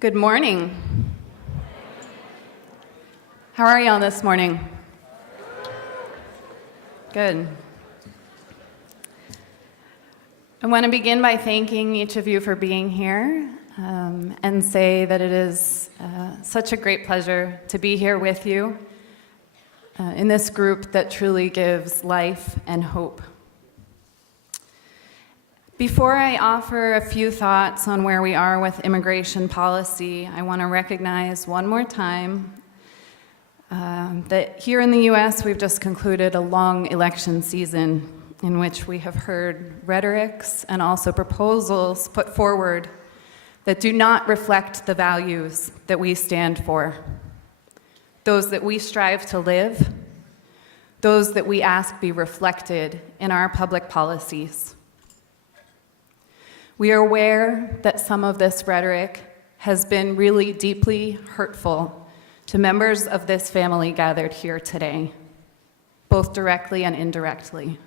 Good morning. How are y'all this morning? Good. I want to begin by thanking each of you for being here and say that it is such a great pleasure to be here with you in this group that truly gives life and hope. Before I offer a few thoughts on where we are with immigration policy, I want to recognize one more time that here in the US, we've just concluded a long election season in which we have heard rhetorics and also proposals put forward that do not reflect the values that we stand for, those that we strive to live, those that we ask be reflected in our public policies. We are aware that some of this rhetoric has been really deeply hurtful to members of this family gathered here today, both directly and indirectly.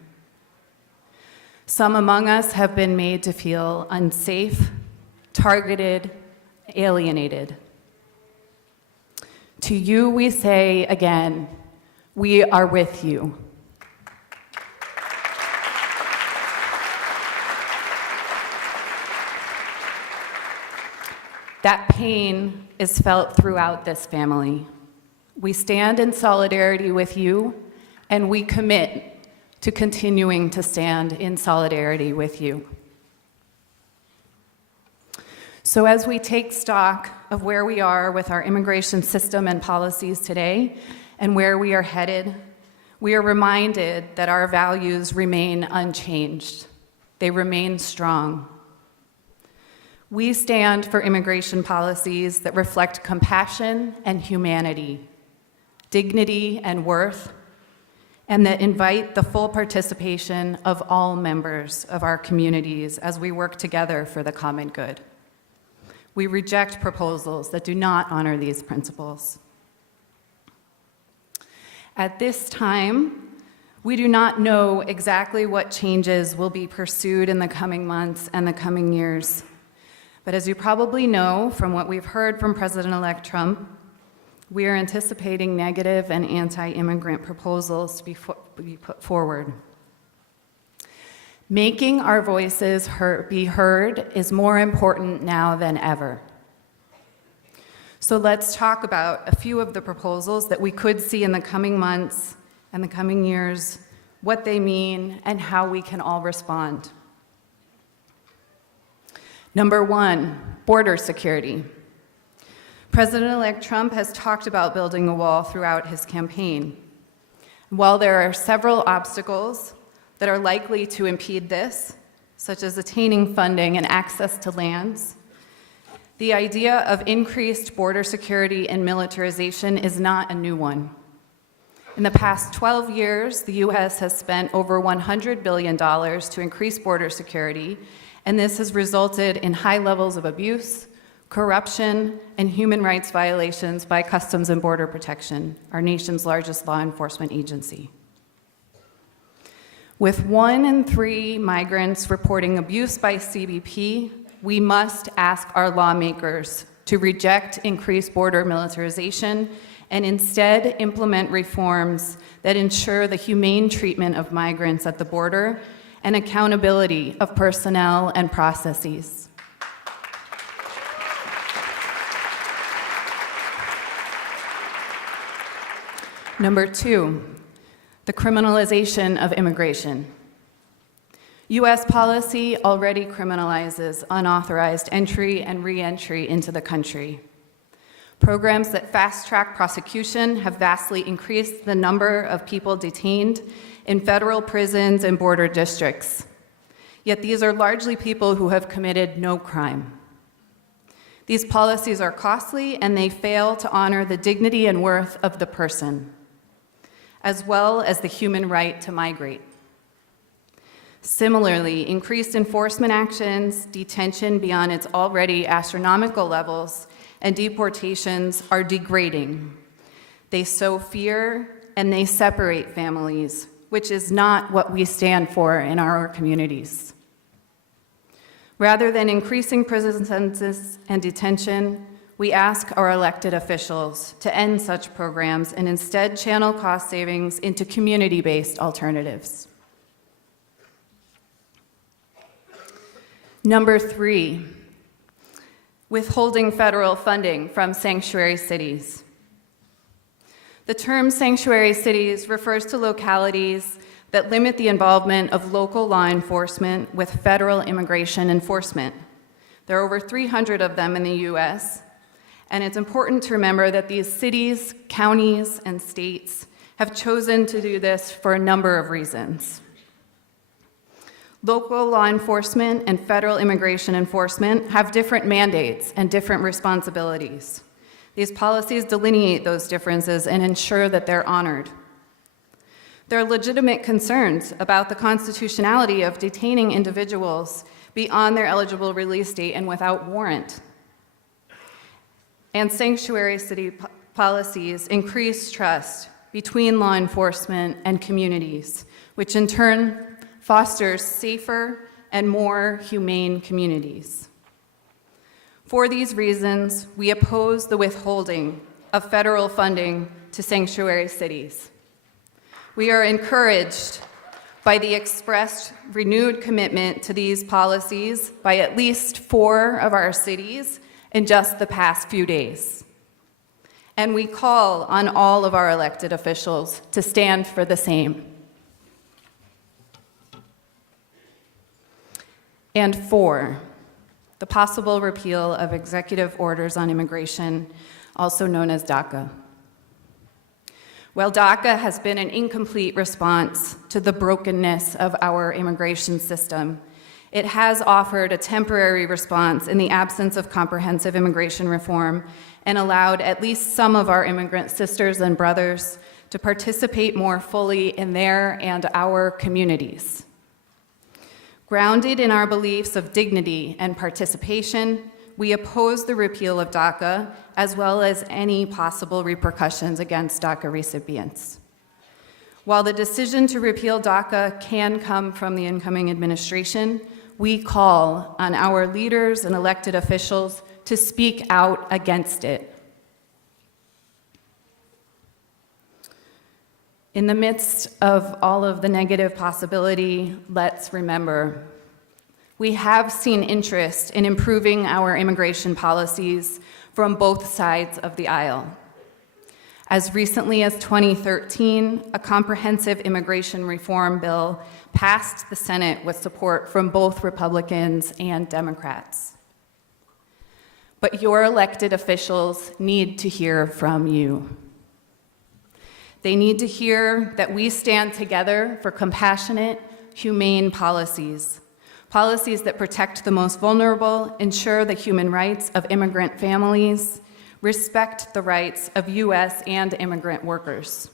Some among us have been made to feel unsafe, targeted, alienated. To you we say again, we are with you. That pain is felt throughout this family. We stand in solidarity with you, and we commit to continuing to stand in solidarity with you. So as we take stock of where we are with our immigration system and policies today and where we are headed, we are reminded that our values remain unchanged. They remain strong. We stand for immigration policies that reflect compassion and humanity, dignity and worth, and that invite the full participation of all members of our communities as we work together for the common good. We reject proposals that do not honor these principles. At this time, we do not know exactly what changes will be pursued in the coming months and the coming years. But as you probably know from what we've heard from President-elect Trump, we are anticipating negative and anti-immigrant proposals to be put forward. Making our voices be heard is more important now than ever. So let's talk about a few of the proposals that we could see in the coming months and the coming years, what they mean, and how we can all respond. Number one, border security. President-elect Trump has talked about building a wall throughout his campaign. While there are several obstacles that are likely to impede this, such as attaining funding and access to lands, the idea of increased border security and militarization is not a new one. In the past 12 years, the U.S. has spent over $100 billion to increase border security, and this has resulted in high levels of abuse, corruption, and human rights violations by Customs and Border Protection, our nation's largest law enforcement agency. With 1 in 3 migrants reporting abuse by CBP, we must ask our lawmakers to reject increased border militarization and instead implement reforms that ensure the humane treatment of migrants at the border and accountability of personnel and processes. Number 2, the criminalization of immigration. U.S. policy already criminalizes unauthorized entry and re-entry into the country. Programs that fast-track prosecution have vastly increased the number of people detained in federal prisons and border districts. Yet these are largely people who have committed no crime. These policies are costly and they fail to honor the dignity and worth of the person, as well as the human right to migrate. Similarly, increased enforcement actions, detention beyond its already astronomical levels, and deportations are degrading. They sow fear and they separate families, which is not what we stand for in our communities. Rather than increasing prison sentences and detention, We ask our elected officials to end such programs and instead channel cost savings into community-based alternatives. Number 3, withholding federal funding from sanctuary cities. The term sanctuary cities refers to localities that limit the involvement of local law enforcement with federal immigration enforcement. There are over 300 of them in the US, and it's important to remember that these cities, counties, and states have chosen to do this for a number of reasons. Local law enforcement and federal immigration enforcement have different mandates and different responsibilities. These policies delineate those differences and ensure that they're honored. There are legitimate concerns about the constitutionality of detaining individuals beyond their eligible release date and without warrant. And sanctuary city policies increase trust between law enforcement and communities, which in turn fosters safer and more humane communities. For these reasons, we oppose the withholding of federal funding to sanctuary cities. We are encouraged by the expressed renewed commitment to these policies by at least 4 of our cities in just the past few days. And we call on all of our elected officials to stand for the same. And 4, the possible repeal of executive orders on immigration, also known as DACA. While DACA has been an incomplete response to the brokenness of our immigration system, it has offered a temporary response in the absence of comprehensive immigration reform and allowed at least some of our immigrant sisters and brothers to participate more fully in their and our communities. Grounded in our beliefs of dignity and participation, we oppose the repeal of DACA, as well as any possible repercussions against DACA recipients. While the decision to repeal DACA can come from the incoming administration, we call on our leaders and elected officials to speak out against it. In the midst of all of the negative possibility, let's remember, we have seen interest in improving our immigration policies from both sides of the aisle. As recently as 2013, a comprehensive immigration reform bill passed the Senate with support from both Republicans and Democrats. But your elected officials need to hear from you. They need to hear that we stand together for compassionate, humane policies that protect the most vulnerable, ensure the human rights of immigrant families, respect the rights of U.S. and immigrant workers.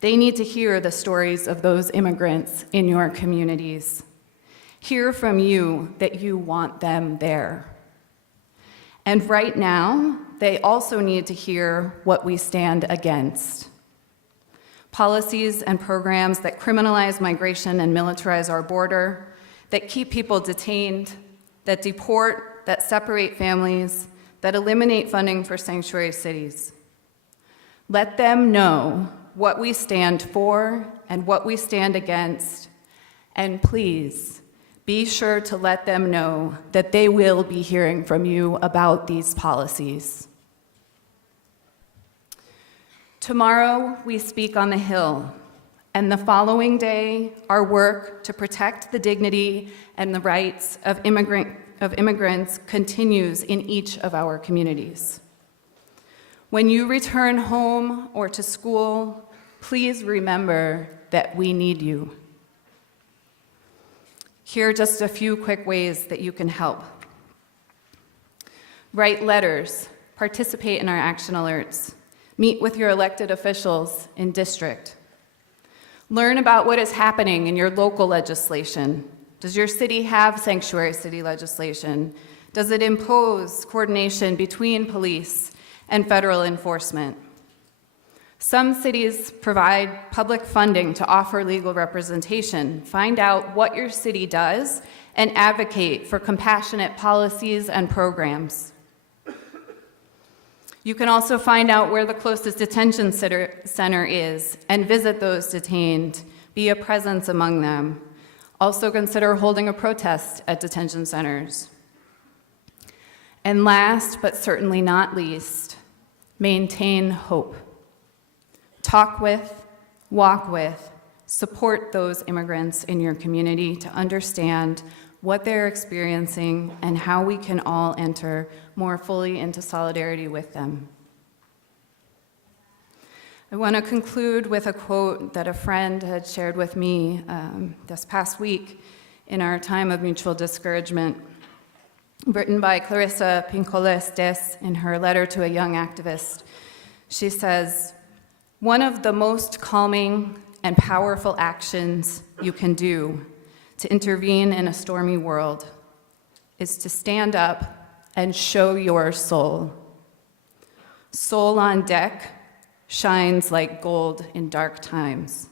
They need to hear the stories of those immigrants in your communities. Hear from you that you want them there. And right now, they also need to hear what we stand against. Policies and programs that criminalize migration and militarize our border, that keep people detained, that deport, that separate families, that eliminate funding for sanctuary cities. Let them know what we stand for and what we stand against, and please be sure to let them know that they will be hearing from you about these policies. Tomorrow, we speak on the Hill, and the following day, our work to protect the dignity and the rights of immigrants continues in each of our communities. When you return home or to school, please remember that we need you. Here are just a few quick ways that you can help. Write letters, participate in our action alerts, meet with your elected officials in district. Learn about what is happening in your local legislation. Does your city have sanctuary city legislation? Does it impose coordination between police and federal enforcement? Some cities provide public funding to offer legal representation. Find out what your city does and advocate for compassionate policies and programs. You can also find out where the closest detention center is and visit those detained, be a presence among them. Also consider holding a protest at detention centers. And last, but certainly not least, maintain hope. Talk with, walk with, support those immigrants in your community to understand what they're experiencing and how we can all enter more fully into solidarity with them. I want to conclude with a quote that a friend had shared with me this past week in our time of mutual discouragement, written by Clarissa Pinkola-Estes in her letter to a young activist. She says, "One of the most calming and powerful actions you can do to intervene in a stormy world is to stand up and show your soul. Soul on deck shines like gold in dark times.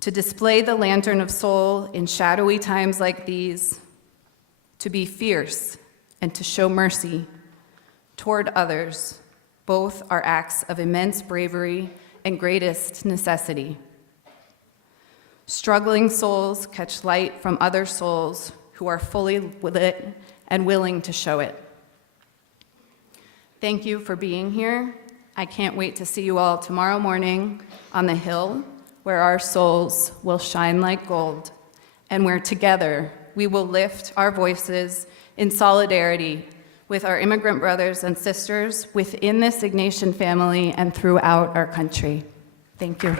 To display the lantern of soul in shadowy times like these, to be fierce and to show mercy toward others, both are acts of immense bravery and greatest necessity. Struggling souls catch light from other souls who are fully lit and willing to show it." Thank you for being here. I can't wait to see you all tomorrow morning on the Hill, where our souls will shine like gold, and where together we will lift our voices in solidarity with our immigrant brothers and sisters within this Ignatian family and throughout our country. Thank you.